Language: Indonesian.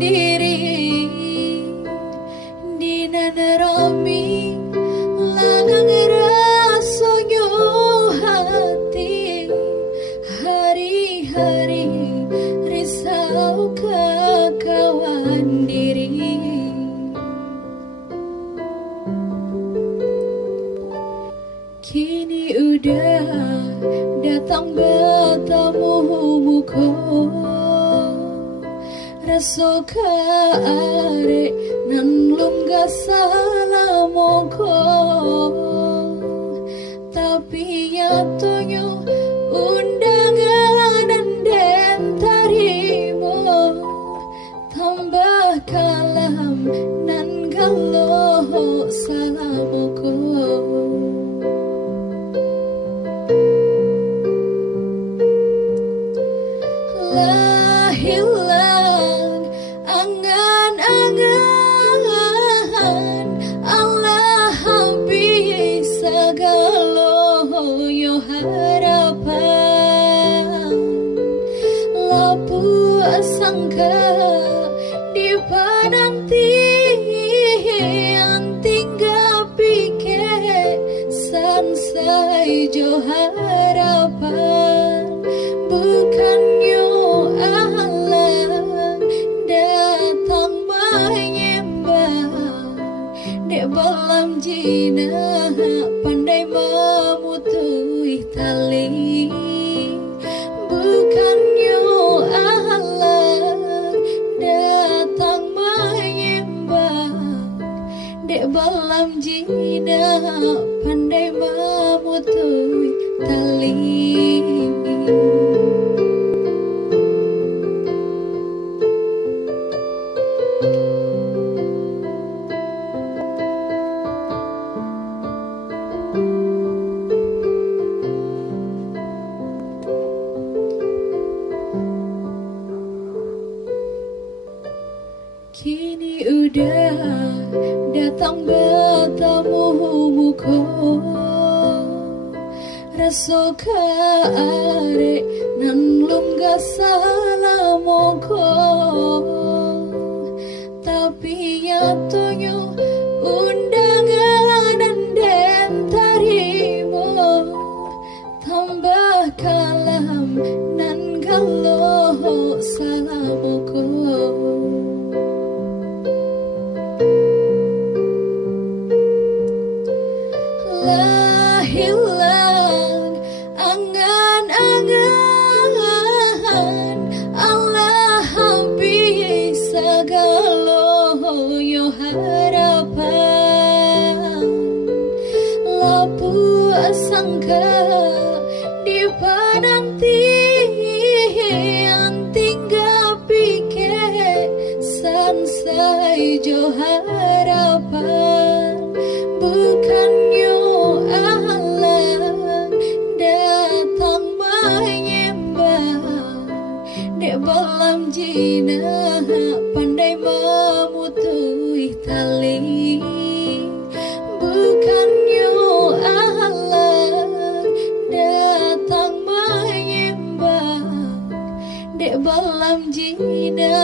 diri di naneromi lanang rasonyo hati hari-hari risau kekawan diri kini udah datang bertemu muka raso arek nan lum gak salah moko tapi nyatanya undangan dan tarimo tambah kalam nan galoh salah moko hilang angan-angan Allah bisa galoh yo harapan lapu sangka di pananti tinggal pikir sansai jo harapan bukan yo datang menyembah dek balam jina pandai memutui tali bukan yo Allah datang menyembah dek balam jina pandai memutui tali kini udah datang bertemu muka raso arek nan lum gak salah moko tapi nyatanya undangan dan tarimo tambah kalam nan galoh salah moko hilang angan-angan Allah bisa galoh yo harapan lapu sangka di pananti tinggal pikir sansai jo harapan bukan yo datang menyembah dek balam jina pandai memutui tali bukan yo Allah datang menyembah dek balam jina